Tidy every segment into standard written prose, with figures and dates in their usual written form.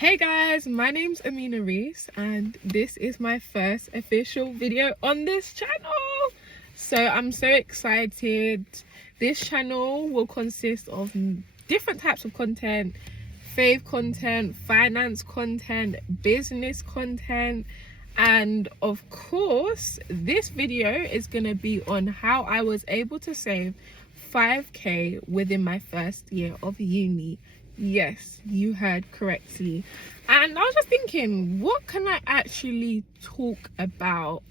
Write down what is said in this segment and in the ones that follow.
Hey guys, my name's Amina Reese and this is my first official video on this channel. So I'm so excited. This channel will consist of different types of content, fave content, finance content, business content, and of course this video is going to be on how I was able to save 5k within my first year of uni. Yes, you heard correctly. And I was just thinking, what can I actually talk about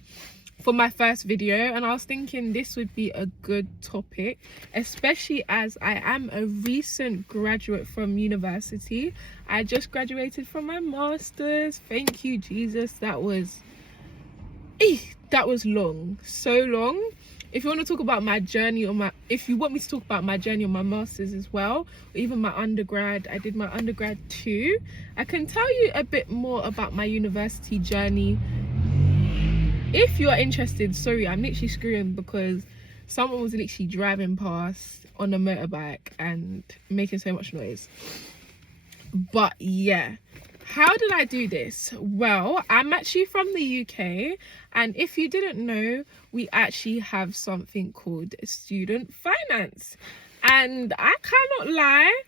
for my first video? And I was thinking this would be a good topic, especially as I am a recent graduate from university. I just graduated from my master's. Thank you, Jesus. That was long, so long. If you want to talk about my journey if you want me to talk about my journey on my master's as well, or even my undergrad, I did my undergrad too. I can tell you a bit more about my university journey if you are interested. Sorry, I'm literally screaming because someone was literally driving past on a motorbike and making so much noise. But yeah, how did I do this? Well, I'm actually from the UK, and if you didn't know, we actually have something called student finance. And I cannot lie,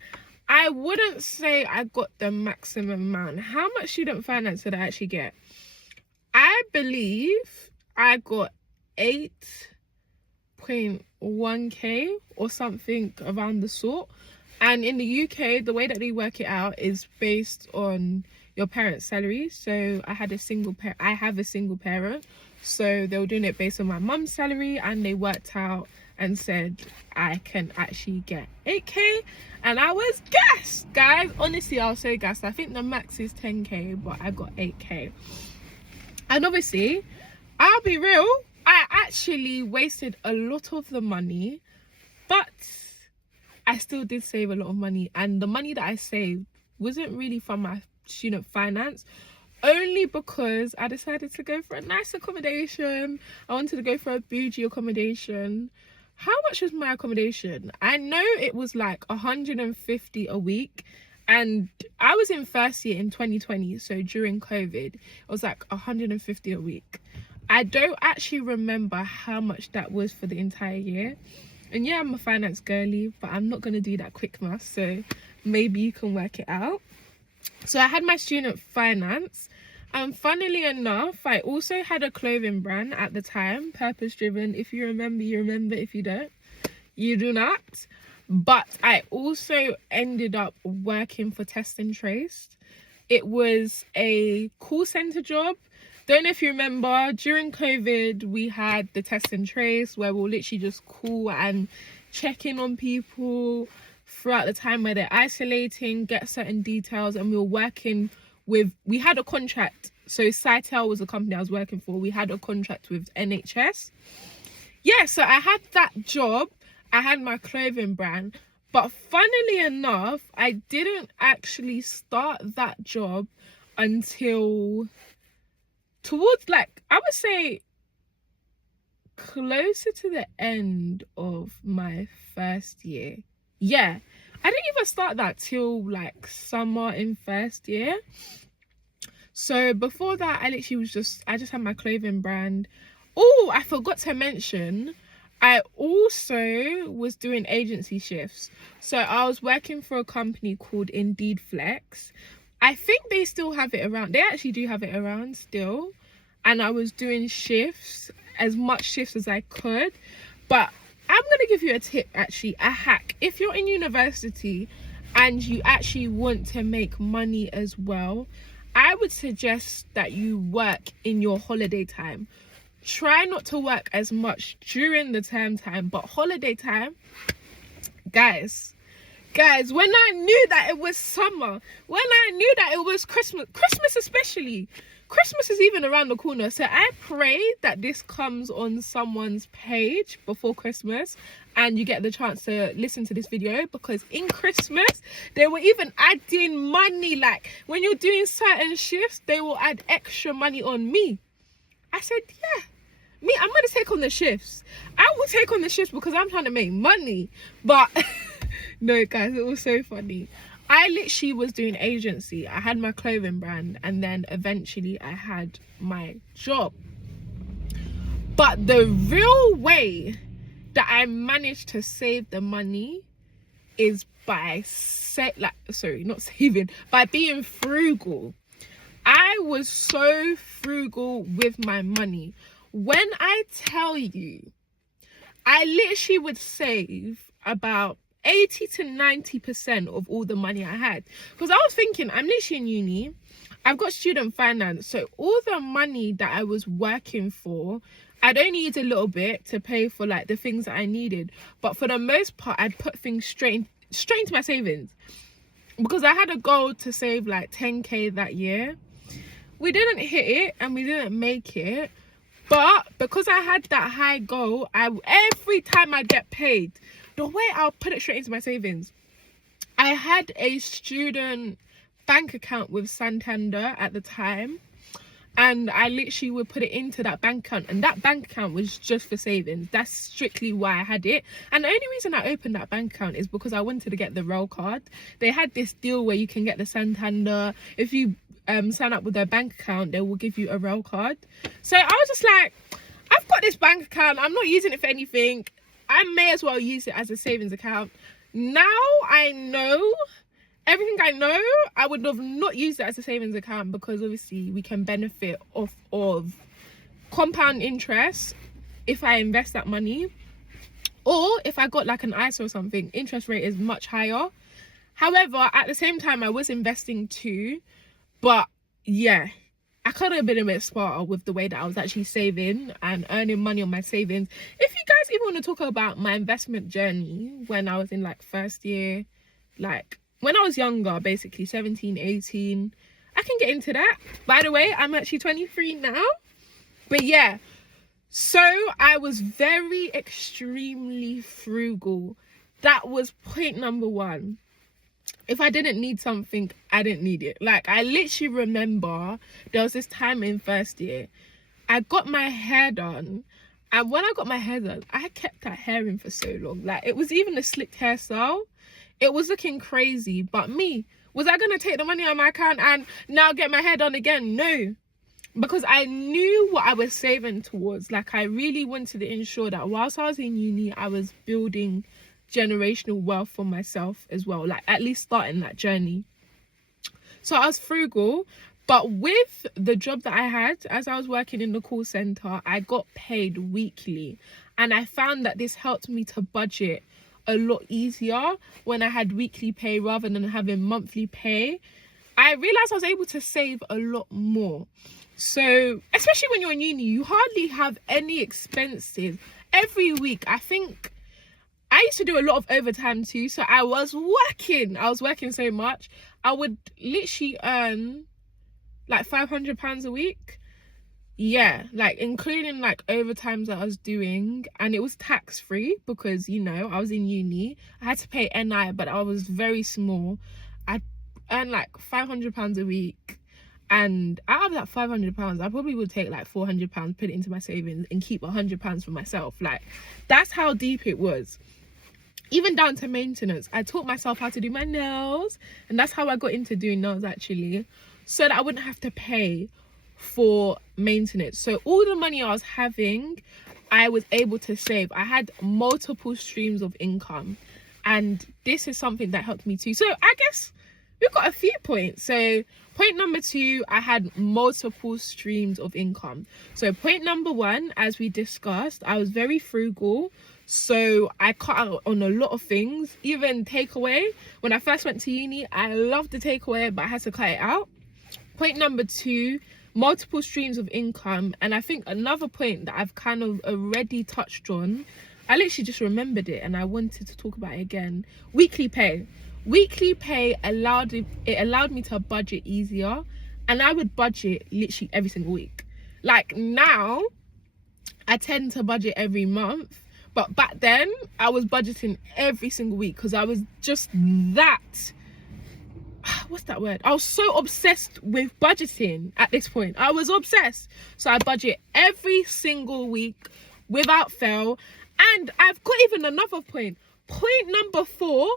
I wouldn't say I got the maximum amount. How much student finance did I actually get? I believe I got 8.1k or something around the sort. And in the UK, the way that they work it out is based on your parents' salary. So I have a single parent. So they were doing it based on my mum's salary, and they worked out and said I can actually get 8k. And I was gassed, guys. Honestly, I was so gassed. I think the max is 10k, but I got 8k. And obviously, I'll be real, I actually wasted a lot of the money, but I still did save a lot of money. And the money that I saved wasn't really from my student finance, only because I decided to go for a nice accommodation. I wanted to go for a bougie accommodation. How much was my accommodation? I know it was like 150 a week, and I was in first year in 2020, so during COVID it was like 150 a week. I don't actually remember how much that was for the entire year. And yeah, I'm a finance girly, but I'm not going to do that quick math, so maybe you can work it out. So I had my student finance, and funnily enough, I also had a clothing brand at the time, Purpose Driven. If you remember, you remember. If you don't, you do not. But I also ended up working for Test and Traced. It was a call center job. Don't know if you remember, during COVID, we had the Test and Trace where we'll literally just call and check in on people throughout the time where they're isolating, get certain details, and we were working with, we had a contract. So Cytel was the company I was working for. We had a contract with NHS. Yeah, so I had that job. I had my clothing brand. But funnily enough, I didn't actually start that job until towards, like, I would say closer to the end of my first year. Yeah, I didn't even start that till like summer in first year. So before that, I just had my clothing brand. Oh, I forgot to mention, I also was doing agency shifts. So I was working for a company called Indeed Flex. I think they still have it around. They actually do have it around still. And I was doing shifts, as much shifts as I could. But I'm going to give you a tip, actually, a hack. If you're in university and you actually want to make money as well, I would suggest that you work in your holiday time. Try not to work as much during the term time, but holiday time, guys, when I knew that it was summer, when I knew that it was Christmas especially, Christmas is even around the corner. So I pray that this comes on someone's page before Christmas and you get the chance to listen to this video, because in Christmas they were even adding money. Like when you're doing certain shifts, they will add extra money on me. I said, yeah, me, I'm going to take on the shifts. I will take on the shifts because I'm trying to make money. But no, guys, it was so funny. I literally was doing agency. I had my clothing brand, and then eventually I had my job. But the real way that I managed to save the money is by by being frugal. I was so frugal with my money. When I tell you, I literally would save about 80 to 90% of all the money I had, because I was thinking, I'm literally in uni, I've got student finance, so all the money that I was working for, I'd only use a little bit to pay for like the things that I needed, but for the most part I'd put things straight into my savings, because I had a goal to save like 10k that year. We didn't hit it and we didn't make it, but because I had that high goal, every time I get paid, the way I'll put it straight into my savings. I had a student bank account with Santander at the time, and I literally would put it into that bank account, and that bank account was just for savings. That's strictly why I had it. And the only reason I opened that bank account is because I wanted to get the rail card. They had this deal where you can get the Santander, if you sign up with their bank account, they will give you a rail card. So I was just like, I've got this bank account, I'm not using it for anything, I may as well use it as a savings account. Now I know everything I know, I would have not used it as a savings account, because obviously we can benefit off of compound interest if I invest that money, or if I got like an ISA or something, interest rate is much higher. However, at the same time I was investing too, but yeah, I could have been a bit smarter with the way that I was actually saving and earning money on my savings. If you guys even want to talk about my investment journey when I was in like first year, like when I was younger, basically 17, 18, I can get into that. By the way, I'm actually 23 now. But yeah, so I was very extremely frugal. That was point number one. If I didn't need something, I didn't need it. Like, I literally remember there was this time in first year, I got my hair done. And when I got my hair done, I kept that hair in for so long. Like, it was even a slicked hairstyle. It was looking crazy. But me, was I going to take the money on my account and now get my hair done again? No. Because I knew what I was saving towards. Like, I really wanted to ensure that whilst I was in uni, I was building generational wealth for myself as well, like at least starting that journey. So I was frugal, but with the job that I had, as I was working in the call center, I got paid weekly, and I found that this helped me to budget a lot easier when I had weekly pay rather than having monthly pay. I realized I was able to save a lot more. So especially when you're in uni, you hardly have any expenses every week. I think I used to do a lot of overtime too, so I was working so much. I would literally earn like £500 a week. Yeah, like including like overtimes that I was doing, and it was tax free because, you know, I was in uni. I had to pay NI, but I was very small. I earned like £500 a week, and out of that £500, I probably would take like £400, put it into my savings, and keep £100 for myself. Like, that's how deep it was. Even down to maintenance. I taught myself how to do my nails, and that's how I got into doing nails actually, so that I wouldn't have to pay for maintenance. So all the money I was having, I was able to save. I had multiple streams of income, and this is something that helped me too. So I guess we've got a few points. So point number 2, I had multiple streams of income. So point number 1, as we discussed, I was very frugal. So I cut out on a lot of things, even takeaway. When I first went to uni, I loved the takeaway, but I had to cut it out. Point number 2, multiple streams of income. And I think another point that I've kind of already touched on, I literally just remembered it and I wanted to talk about it again. Weekly pay. Weekly pay allowed me to budget easier, and I would budget literally every single week. Like now, I tend to budget every month. But back then, I was budgeting every single week because I was just that, what's that word? I was so obsessed with budgeting at this point. I was obsessed. So I budget every single week without fail. And I've got even another point. Point number 4,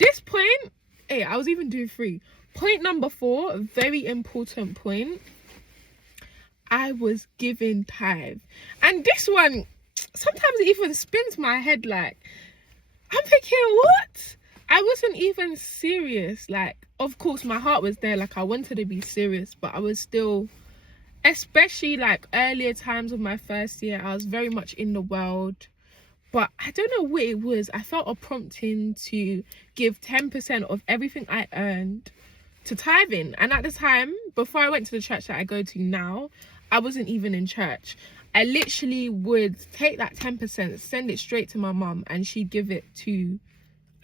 this point Hey, I was even doing 3. Point number 4, very important point. I was giving tithe. And this one, sometimes it even spins my head. Like, I'm thinking, what? I wasn't even serious. Like, of course, my heart was there. Like, I wanted to be serious, but I was still, especially like earlier times of my first year, I was very much in the world. But I don't know what it was. I felt a prompting to give 10% of everything I earned to tithing. And at the time, before I went to the church that I go to now, I wasn't even in church. I literally would take that 10%, send it straight to my mum, and she'd give it to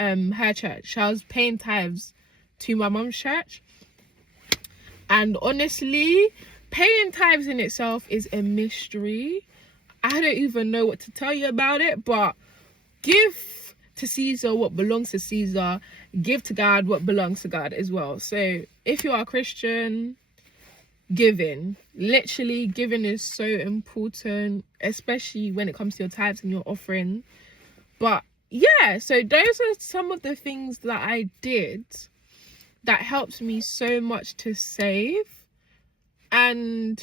her church. I was paying tithes to my mum's church. And honestly, paying tithes in itself is a mystery. I don't even know what to tell you about it, but give to Caesar what belongs to Caesar, give to God what belongs to God as well. So if you are a Christian, giving, literally giving is so important, especially when it comes to your tithes and your offering. But yeah, so those are some of the things that I did that helped me so much to save. And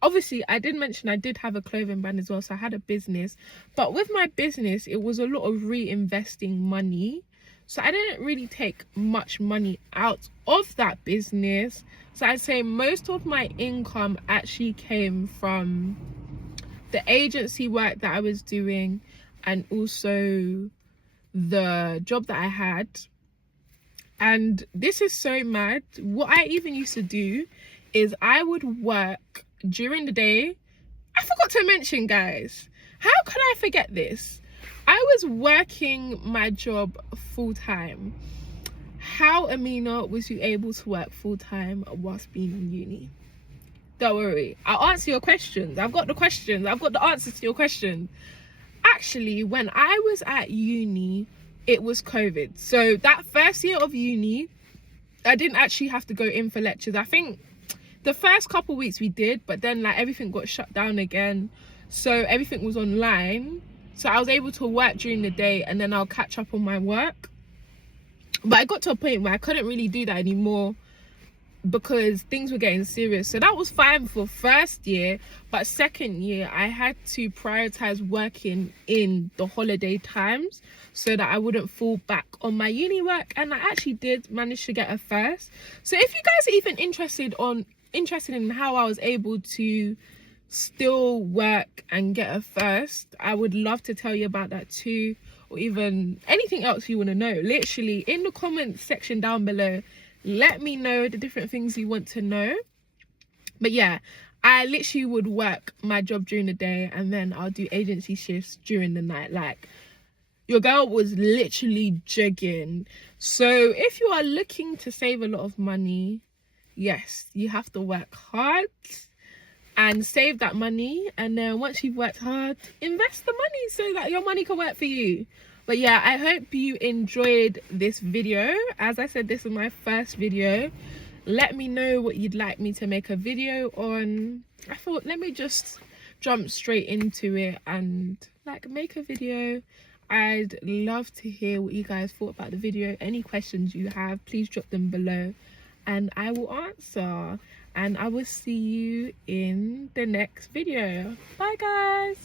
obviously I did mention I did have a clothing brand as well, so I had a business. But with my business, it was a lot of reinvesting money, so I didn't really take much money out of that business. So I'd say most of my income actually came from the agency work that I was doing, and also the job that I had. And this is so mad. What I even used to do is I would work during the day. I forgot to mention, guys, how could I forget this? I was working my job full-time. How, Amina, was you able to work full-time whilst being in uni? Don't worry, I'll answer your questions. I've got the questions. I've got the answers to your questions. Actually, when I was at uni, it was COVID. So that first year of uni, I didn't actually have to go in for lectures. I think the first couple of weeks we did, but then like everything got shut down again. So everything was online. So I was able to work during the day, and then I'll catch up on my work. But I got to a point where I couldn't really do that anymore because things were getting serious. So that was fine for first year, but second year I had to prioritize working in the holiday times so that I wouldn't fall back on my uni work. And I actually did manage to get a first. So if you guys are even interested in how I was able to still work and get a first, I would love to tell you about that too, or even anything else you want to know. Literally in the comment section down below, let me know the different things you want to know. But yeah, I literally would work my job during the day, and then I'll do agency shifts during the night. Like, your girl was literally jigging. So if you are looking to save a lot of money, yes, you have to work hard and save that money. And then once you've worked hard, invest the money so that your money can work for you. But yeah, I hope you enjoyed this video. As I said, this is my first video. Let me know what you'd like me to make a video on. I thought, let me just jump straight into it and like make a video. I'd love to hear what you guys thought about the video. Any questions you have, please drop them below and I will answer. And I will see you in the next video. Bye guys.